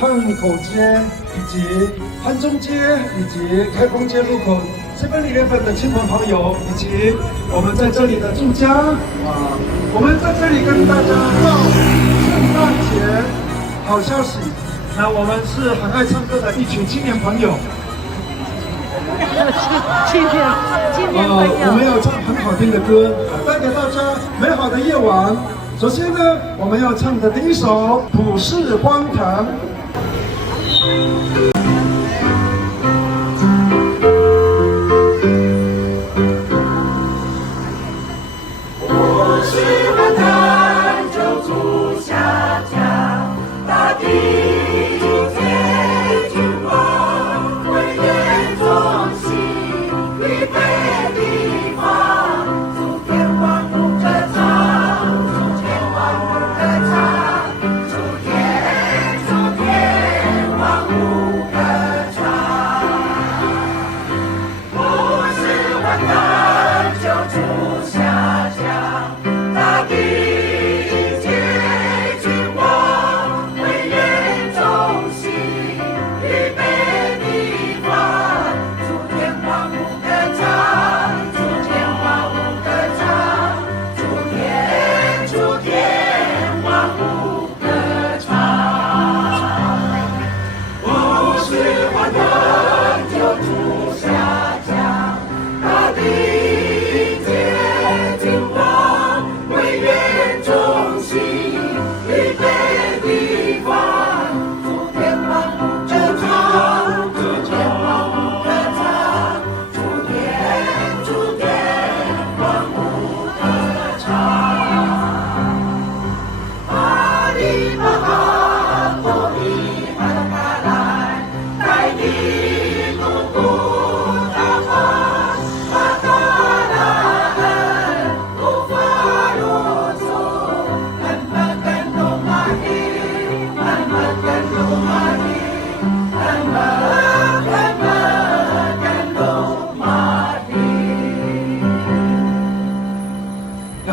汉口街以及汉中街以及开封街路口7-Eleven的亲朋好友，以及我们在这里的住家我们在这里跟大家报圣诞节好消息。那我们是很爱唱歌的一群青年朋友。青年朋友，我们要唱很好听的歌，带给大家美好的夜晚。首先呢，我们要唱的第一首《普世荒唐》。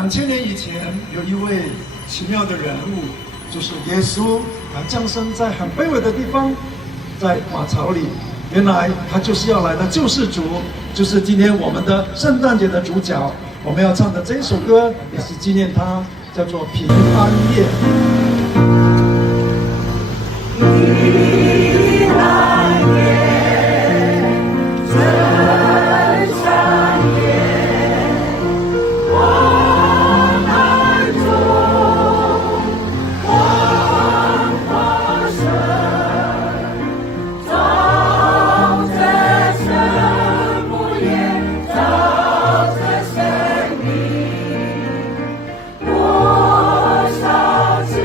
2000年以前，有一位奇妙的人物，就是耶稣，他降生在很卑微的地方，在马槽里。原来他就是要来的救世主，就是今天我们的圣诞节的主角。我们要唱的这一首歌，也是纪念他，叫做《平安夜》。平安夜，真善夜，光暗中，光发生，照着圣母眼，照着生命，多少次。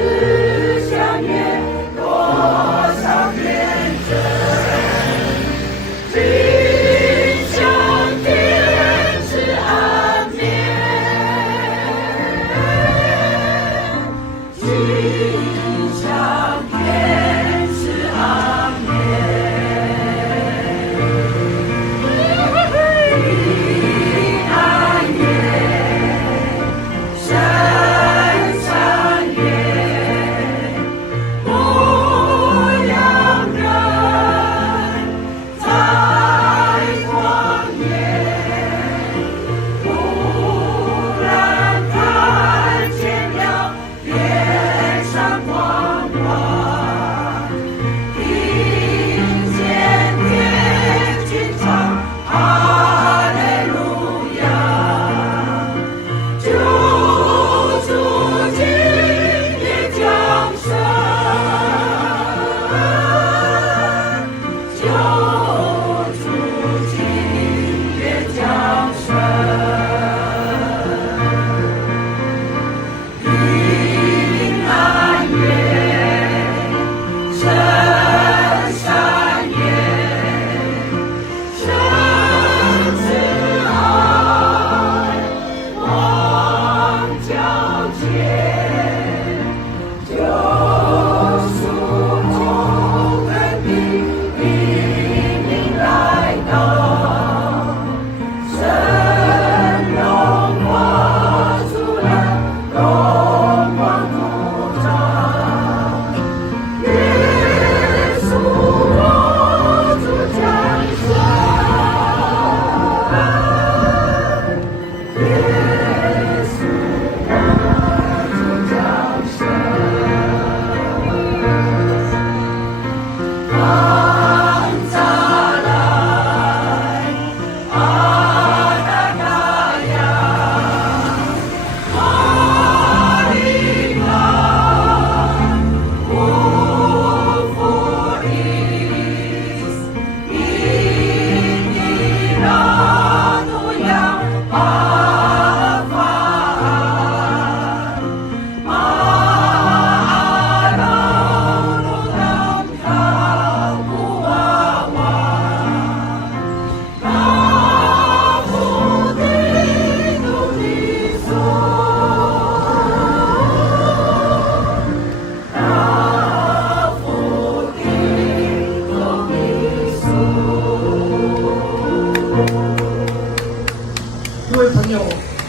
友，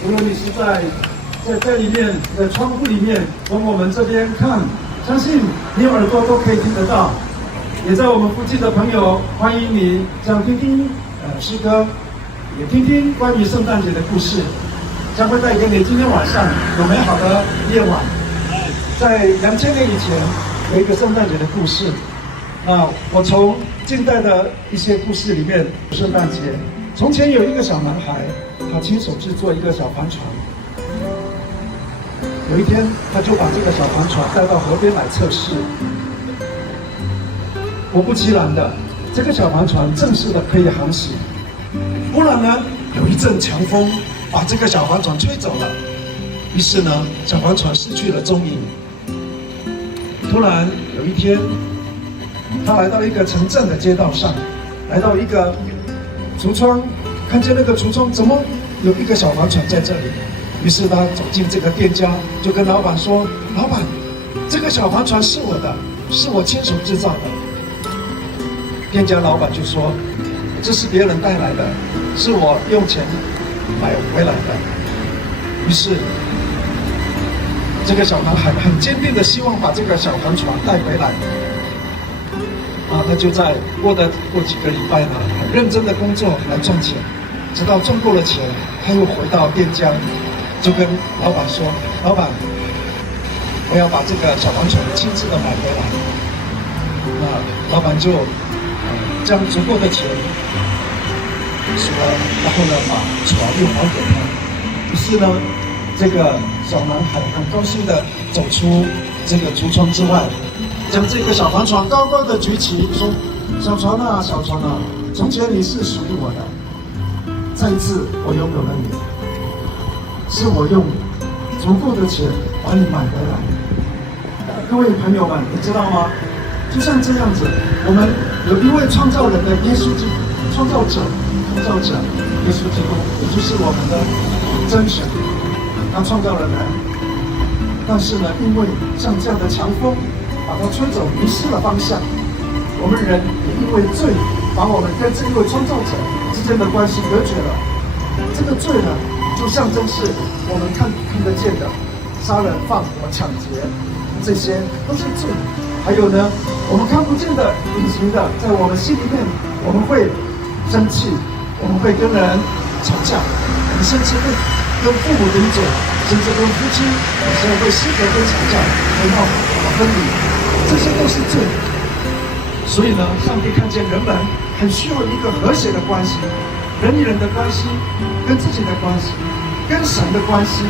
无论你是在里面的窗户里面从我们这边看，相信你耳朵都可以听得到。也在我们附近的朋友，欢迎你想听听诗歌，也听听关于圣诞节的故事，将会带给你今天晚上有美好的夜晚。在2000年以前有一个圣诞节的故事，那我从近代的一些故事里面，圣诞节，从前有一个小男孩，他亲手制作一个小帆船。有一天，他就把这个小帆船带到河边来测试。果不其然的，这个小帆船正式的可以航行。忽然呢，有一阵强风把这个小帆船吹走了，于是呢，小帆船失去了踪影。突然有一天，他来到一个城镇的街道上，来到一个橱窗，看见那个橱窗怎么有一个小帆船在这里？于是他走进这个店家，就跟老板说：“老板，这个小帆船是我的，是我亲手制造的。”店家老板就说：“这是别人带来的，是我用钱买回来的。”于是，这个小男孩很坚定的希望把这个小帆船带回来。他就在过几个礼拜呢，很认真的工作来赚钱，直到赚够了钱，他又回到店家，就跟老板说：“老板，我要把这个小帆船亲自的买回来。”老板就将足够的钱数了，然后呢把船又还给他。于是呢，这个小男孩很高兴的走出这个橱窗之外，将这个小帆船高高的举起，说：“小船啊，小船啊，从前你是属于我的，这一次我拥有了你，是我用足够的钱把你买回来。”各位朋友们，你知道吗？就像这样子，我们有一位创造人的耶稣基督，创造者耶稣基督，也就是我们的真神，他创造了人。但是呢，因为像这样的强风把它吹走，迷失了方向。我们人也因为罪，把我们跟这一位创造者之间的关系隔绝了。这个罪呢，就象征是我们看得见的，杀人、放火、抢劫，这些都是罪。还有呢，我们看不见的、隐形的，在我们心里面，我们会生气，我们会跟人吵架，我们甚至会跟父母顶嘴，甚至跟夫妻有时候会失和会吵架，会闹分离，这些都是罪。所以呢，上帝看见人们很需要一个和谐的关系，人与人的关系，跟自己的关系，跟神的关系，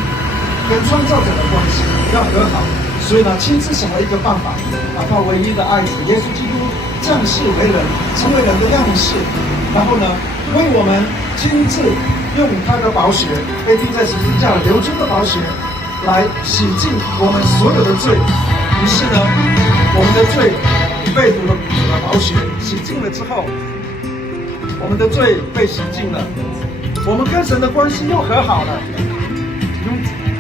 跟创造者的关系要和好。所以呢，亲自想了一个办法，把他唯一的爱子耶稣基督降世为人，成为人的样式，然后呢，为我们亲自用他的宝血，被钉在十字架流出的宝血，来洗净我们所有的罪。于是呢，我们的罪被主的宝血洗净了之后，我们的罪被洗净了，我们跟神的关系又和好了。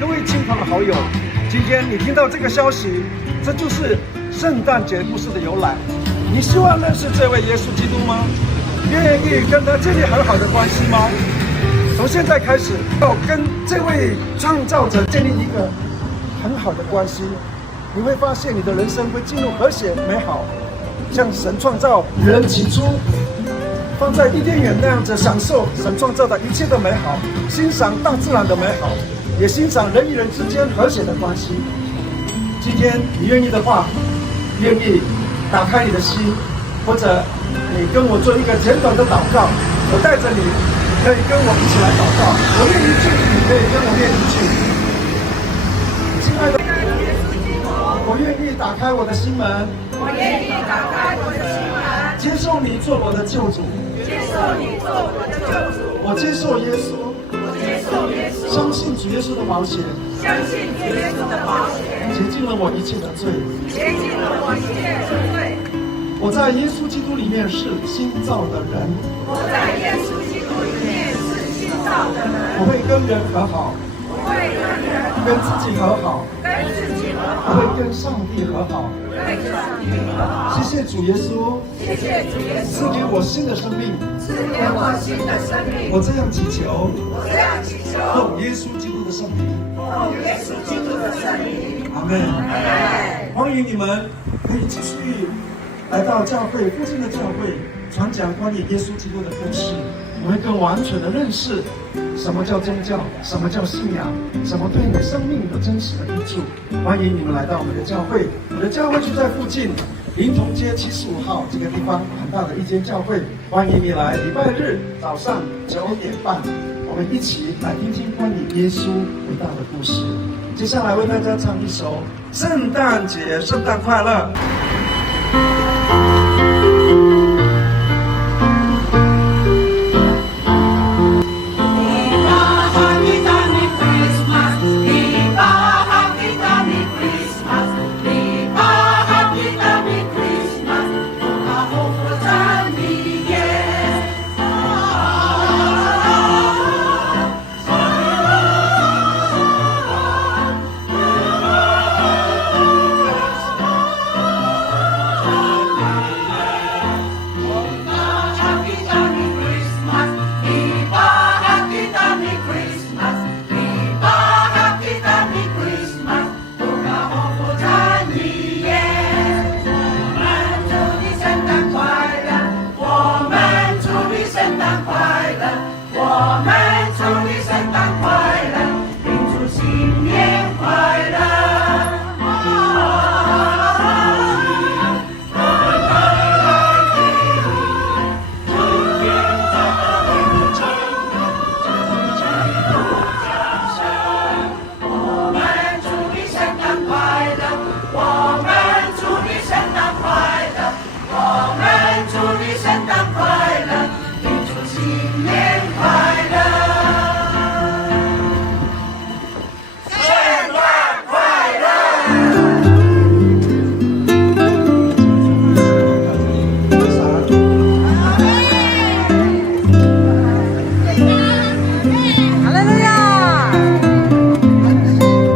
各位亲朋好友，今天你听到这个消息，这就是圣诞节故事的由来。你希望认识这位耶稣基督吗？愿意跟他建立很好的关系吗？从现在开始，要跟这位创造者建立一个很好的关系，你会发现你的人生会进入和谐美好，像神创造人起初放在伊甸园那样子，享受神创造的一切的美好，欣赏大自然的美好，也欣赏人与人之间和谐的关系。今天你愿意的话，愿意打开你的心，或者你跟我做一个简短的祷告，我带着你可以跟我一起来祷告。我愿意去，你可以跟我愿意去。亲爱的，我愿意打开我的心门，我愿意打开我的心门，接受你做我的救主，接受你做我的救主。我接受耶稣，我接受耶稣，相信主耶稣的宝血，相信主耶稣的宝血，洁净了我一切的罪。洁净了我一切的罪。我在耶稣基督里面是新造的人，我在耶稣基督里面是新造的人，我会跟人和好，我会跟人跟自己和好，跟自己和好，会跟上帝和好。谢谢主耶稣，赐给我新的生命。我这样祈求，奉耶稣基督的圣名。阿门。欢迎你们可以继续来到教会附近的教会，传讲关于耶稣基督的故事，我们更完全的认识什么叫宗教，什么叫信仰，什么对你的生命有真实的益处。欢迎你们来到我们的教会，我的教会就在附近，临潼街75号这个地方，很大的一间教会。欢迎你来，礼拜日早上9点半，我们一起来听听关于耶稣伟大的故事。接下来为大家唱一首《圣诞节，圣诞快乐》。